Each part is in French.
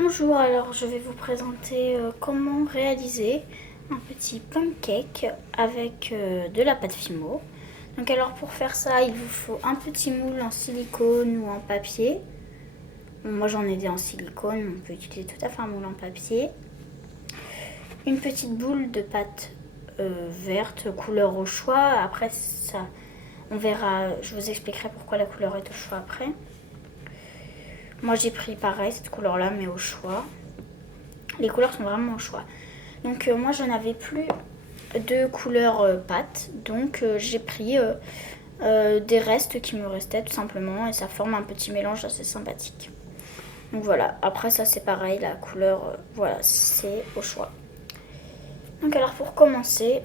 Bonjour, alors je vais vous présenter comment réaliser un petit pancake avec de la pâte Fimo. Donc alors pour faire ça, il vous faut un petit moule en silicone ou en papier. Bon, moi j'en ai des en silicone, on peut utiliser tout à fait un moule en papier. Une petite boule de pâte verte, couleur au choix. Après ça, on verra, je vous expliquerai pourquoi la couleur est au choix après. Moi j'ai pris pareil cette couleur là mais au choix. Les couleurs sont vraiment au choix. Donc moi j'en avais plus de couleur pâte. Donc j'ai pris des restes qui me restaient tout simplement. Et ça forme un petit mélange assez sympathique. Donc voilà, après ça c'est pareil, la couleur, voilà, c'est au choix. Donc alors pour commencer,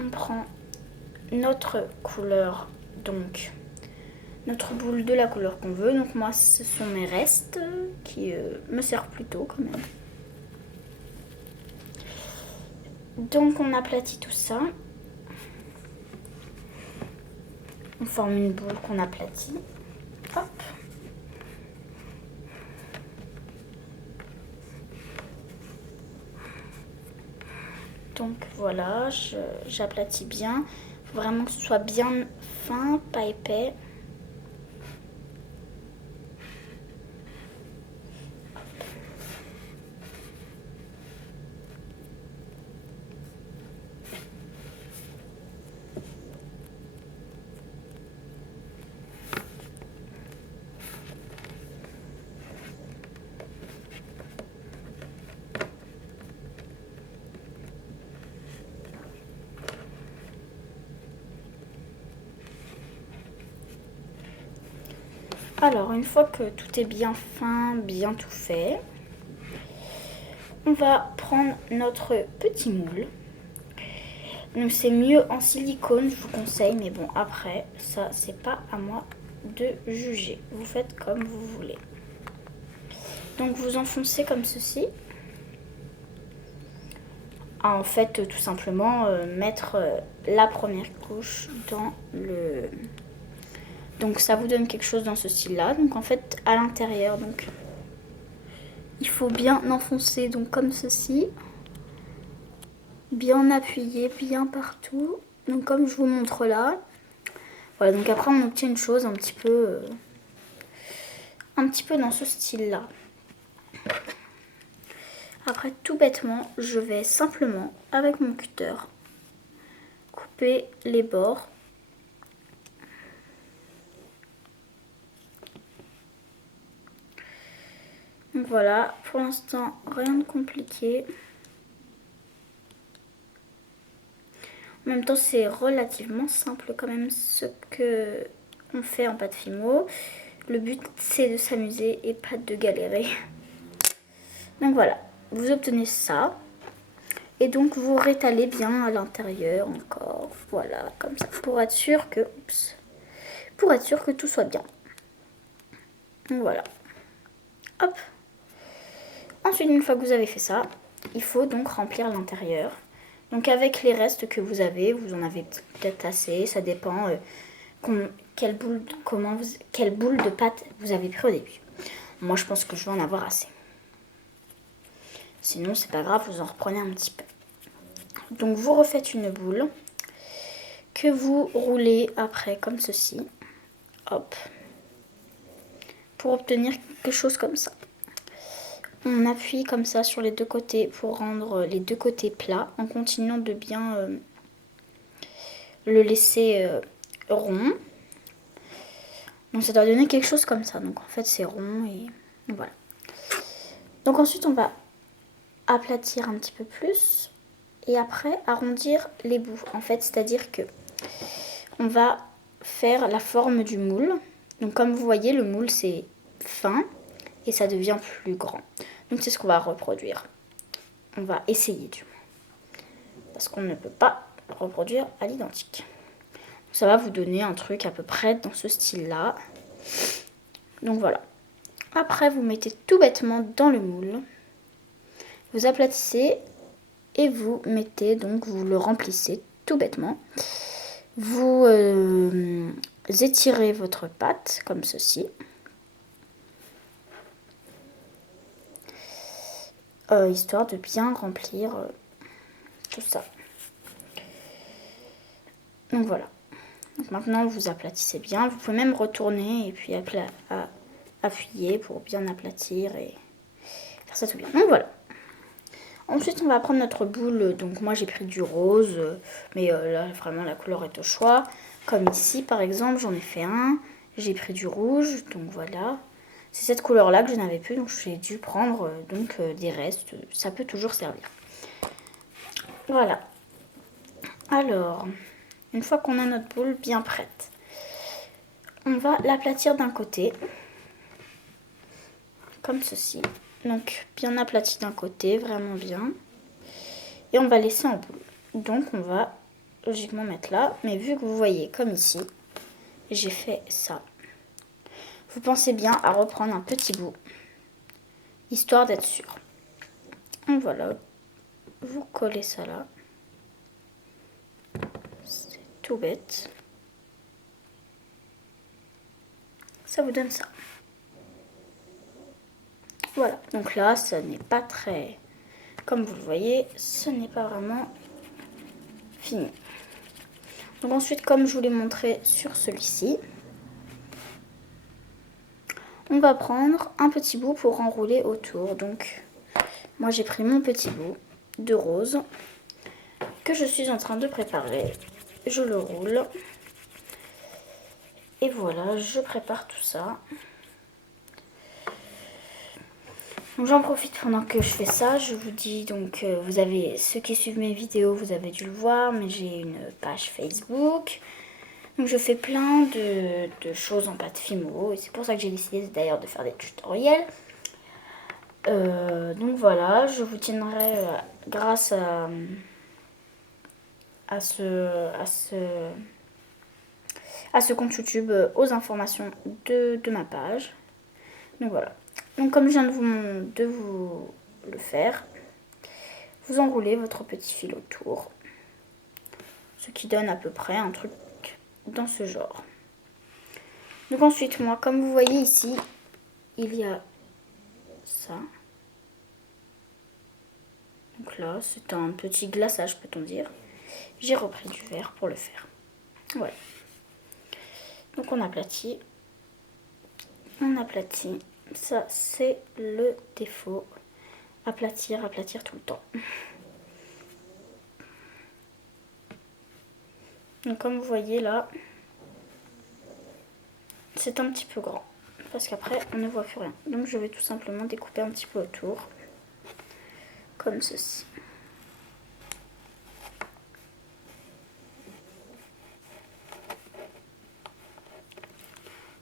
on prend notre couleur, donc notre boule de la couleur qu'on veut. Donc moi ce sont mes restes qui me servent plutôt quand même. Donc on aplatit tout ça. On forme une boule qu'on aplatit. Hop. Donc voilà, j'aplatis bien. Il faut vraiment que ce soit bien fin, pas épais. Alors, une fois que tout est bien fin, bien tout fait, on va prendre notre petit moule. Donc c'est mieux en silicone, je vous conseille, mais bon après, ça c'est pas à moi de juger. Vous faites comme vous voulez. Donc vous enfoncez comme ceci. En fait, tout simplement mettre la première couche dans le... Donc ça vous donne quelque chose dans ce style-là. Donc en fait, à l'intérieur, donc il faut bien enfoncer, donc comme ceci. Bien appuyé, bien partout. Donc comme je vous montre là. Voilà, donc après on obtient une chose un petit peu dans ce style-là. Après, tout bêtement, je vais simplement, avec mon cutter, couper les bords. Donc voilà, pour l'instant, rien de compliqué. En même temps, c'est relativement simple quand même ce que on fait en pâte Fimo. Le but, c'est de s'amuser et pas de galérer. Donc voilà, vous obtenez ça. Et donc, vous rétalez bien à l'intérieur encore. Voilà, comme ça, pour être sûr que... Oups, pour être sûr que tout soit bien. Donc voilà. Hop. Ensuite, une fois que vous avez fait ça, il faut donc remplir l'intérieur. Donc avec les restes que vous avez peut-être assez, ça dépend quelle boule de pâte vous avez pris au début. Moi, je pense que je vais en avoir assez. Sinon, c'est pas grave, vous en reprenez un petit peu. Donc vous refaites une boule que vous roulez après comme ceci. Hop. Pour obtenir quelque chose comme ça. On appuie comme ça sur les deux côtés pour rendre les deux côtés plats en continuant de bien le laisser rond. Donc ça doit donner quelque chose comme ça. Donc en fait c'est rond et voilà. Donc ensuite on va aplatir un petit peu plus et après arrondir les bouts. En fait c'est-à-dire que on va faire la forme du moule. Donc comme vous voyez le moule c'est fin et ça devient plus grand. Donc c'est ce qu'on va reproduire. On va essayer du moins. Parce qu'on ne peut pas reproduire à l'identique. Ça va vous donner un truc à peu près dans ce style-là. Donc voilà. Après, vous mettez tout bêtement dans le moule. Vous aplatissez et vous mettez, donc vous le remplissez tout bêtement. Vous étirez votre pâte comme ceci. histoire de bien remplir tout ça. Donc voilà. Donc maintenant vous aplatissez bien. Vous pouvez même retourner et puis appuyer pour bien aplatir et faire ça tout bien. Donc voilà. Ensuite on va prendre notre boule. Donc moi j'ai pris du rose, mais là vraiment la couleur est au choix. Comme ici par exemple j'en ai fait un. J'ai pris du rouge, donc voilà. C'est cette couleur là que je n'avais plus, donc j'ai dû prendre des restes. Ça peut toujours servir. Voilà. Alors, une fois qu'on a notre boule bien prête, on va l'aplatir d'un côté, comme ceci. Donc, bien aplati d'un côté, vraiment bien. Et on va laisser en boule. Donc, on va logiquement mettre là. Mais vu que vous voyez, comme ici, j'ai fait ça. Vous pensez bien à reprendre un petit bout, histoire d'être sûr. Donc voilà, vous collez ça là. C'est tout bête. Ça vous donne ça. Voilà, donc là, ça n'est pas très... Comme vous le voyez, ce n'est pas vraiment fini. Donc ensuite, comme je vous l'ai montré sur celui-ci, on va prendre un petit bout pour enrouler autour. Donc, moi j'ai pris mon petit bout de rose que je suis en train de préparer. Je le roule. Et voilà, je prépare tout ça. Donc j'en profite pendant que je fais ça, je vous dis donc, vous avez, ceux qui suivent mes vidéos, vous avez dû le voir, mais j'ai une page Facebook. Donc je fais plein de choses en pâte Fimo, et c'est pour ça que j'ai décidé d'ailleurs de faire des tutoriels. Donc voilà, je vous tiendrai grâce à ce compte YouTube aux informations de ma page. Donc voilà. Donc comme je viens de vous le faire, vous enroulez votre petit fil autour. Ce qui donne à peu près un truc dans ce genre. Donc ensuite, moi, comme vous voyez ici, il y a ça. Donc là, c'est un petit glaçage, peut-on dire. J'ai repris du verre pour le faire. Voilà. Donc on aplatit. On aplatit. Ça, c'est le défaut. Aplatir, aplatir tout le temps. Donc comme vous voyez là, c'est un petit peu grand. Parce qu'après, on ne voit plus rien. Donc je vais tout simplement découper un petit peu autour. Comme ceci.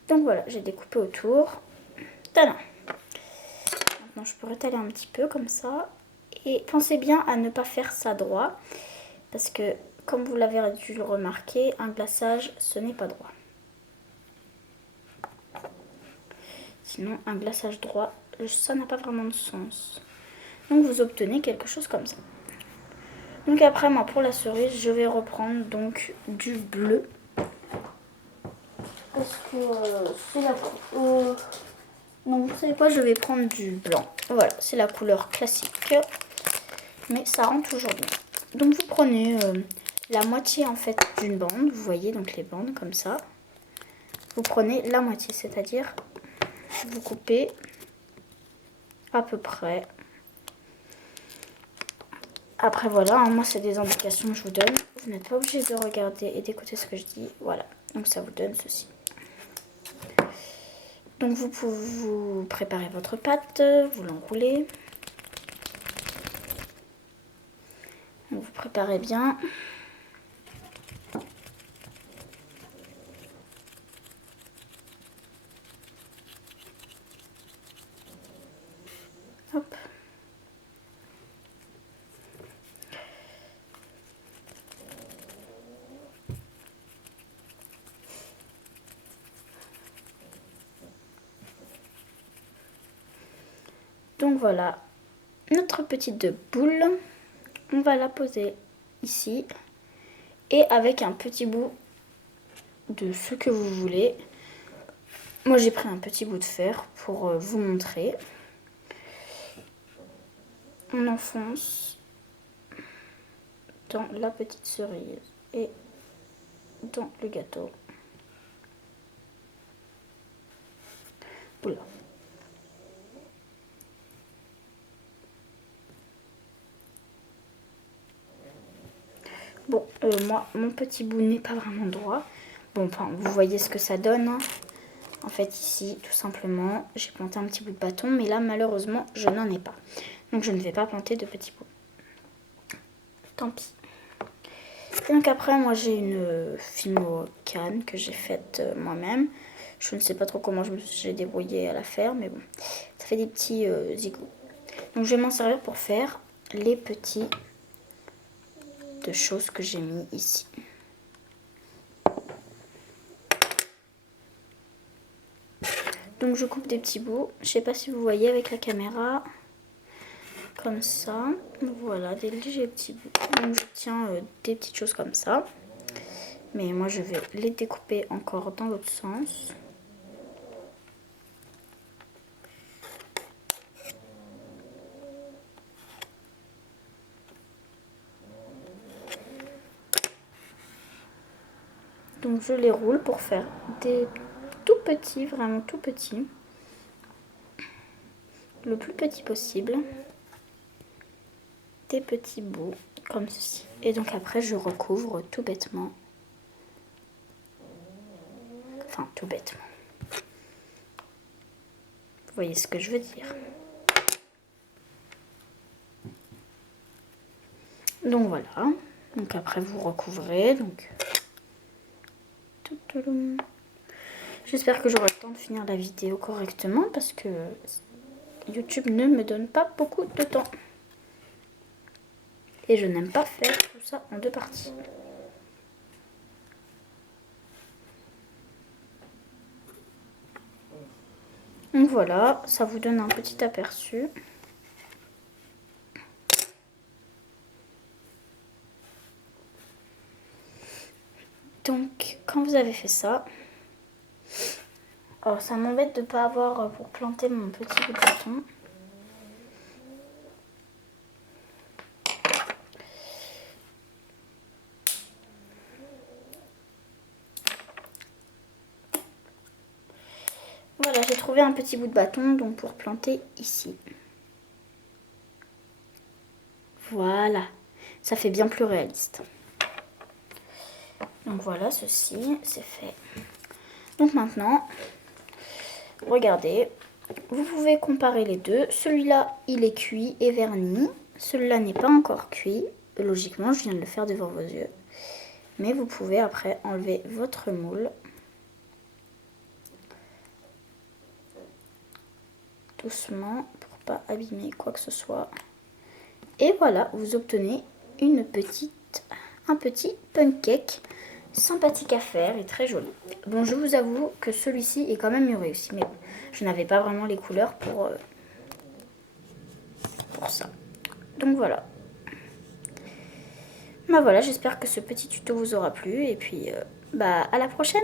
Donc voilà, j'ai découpé autour. Tadam. Maintenant, je peux rétaler un petit peu comme ça. Et pensez bien à ne pas faire ça droit. Parce que, comme vous l'avez dû le remarquer, un glaçage, ce n'est pas droit. Sinon, un glaçage droit, ça n'a pas vraiment de sens. Donc, vous obtenez quelque chose comme ça. Donc après, moi, pour la cerise, je vais reprendre donc du bleu. Parce que c'est la... non, vous savez quoi, je vais prendre du blanc. Voilà, c'est la couleur classique. Mais ça rend toujours bien. Donc vous prenez la moitié en fait d'une bande. Vous voyez donc les bandes comme ça. Vous prenez la moitié, c'est-à-dire vous coupez à peu près. Après voilà, hein, moi c'est des indications que je vous donne. Vous n'êtes pas obligé de regarder et d'écouter ce que je dis. Voilà, donc ça vous donne ceci. Donc vous pouvez vous préparer votre pâte, vous l'enroulez. Vous préparez bien. Hop. Donc voilà, notre petite boule, on va la poser ici et avec un petit bout de ce que vous voulez. Moi j'ai pris un petit bout de fer pour vous montrer. on enfonce dans la petite cerise et dans le gâteau. Oula. Bon, moi, mon petit bout n'est pas vraiment droit. Bon, enfin, vous voyez ce que ça donne. Hein. En fait, ici, tout simplement, j'ai planté un petit bout de bâton. Mais là, malheureusement, je n'en ai pas. Donc, je ne vais pas planter de petits bouts. Tant pis. Et donc après, moi, j'ai une Fimo canne que j'ai faite moi-même. Je ne sais pas trop comment j'ai débrouillé à la faire. Mais bon, ça fait des petits zigouts. Donc, je vais m'en servir pour faire les petits de choses que j'ai mis ici. Donc je coupe des petits bouts, je sais pas si vous voyez avec la caméra, comme ça, voilà, des légers petits bouts. Donc je tiens des petites choses comme ça, mais moi je vais les découper encore dans l'autre sens. Donc je les roule pour faire des tout petits, vraiment tout petits. Le plus petit possible. Des petits bouts, comme ceci. Et donc après je recouvre tout bêtement. Enfin tout bêtement. Vous voyez ce que je veux dire. Donc voilà. Donc après vous recouvrez. Donc j'espère que j'aurai le temps de finir la vidéo correctement parce que YouTube ne me donne pas beaucoup de temps. Et je n'aime pas faire tout ça en deux parties. Donc voilà, ça vous donne un petit aperçu. Donc quand vous avez fait ça, oh, ça m'embête de ne pas avoir pour planter mon petit bout de bâton. Voilà, j'ai trouvé un petit bout de bâton donc pour planter ici. Voilà, ça fait bien plus réaliste. Donc voilà, ceci, c'est fait. Donc maintenant, regardez, vous pouvez comparer les deux. Celui-là, il est cuit et verni. Celui-là n'est pas encore cuit. Logiquement, je viens de le faire devant vos yeux. Mais vous pouvez après enlever votre moule. Doucement, pour pas abîmer quoi que ce soit. Et voilà, vous obtenez un petit pancake sympathique à faire et très joli. Bon, je vous avoue que celui-ci est quand même mieux réussi, mais bon, je n'avais pas vraiment les couleurs pour ça. Donc voilà. Bah voilà, j'espère que ce petit tuto vous aura plu et puis à la prochaine.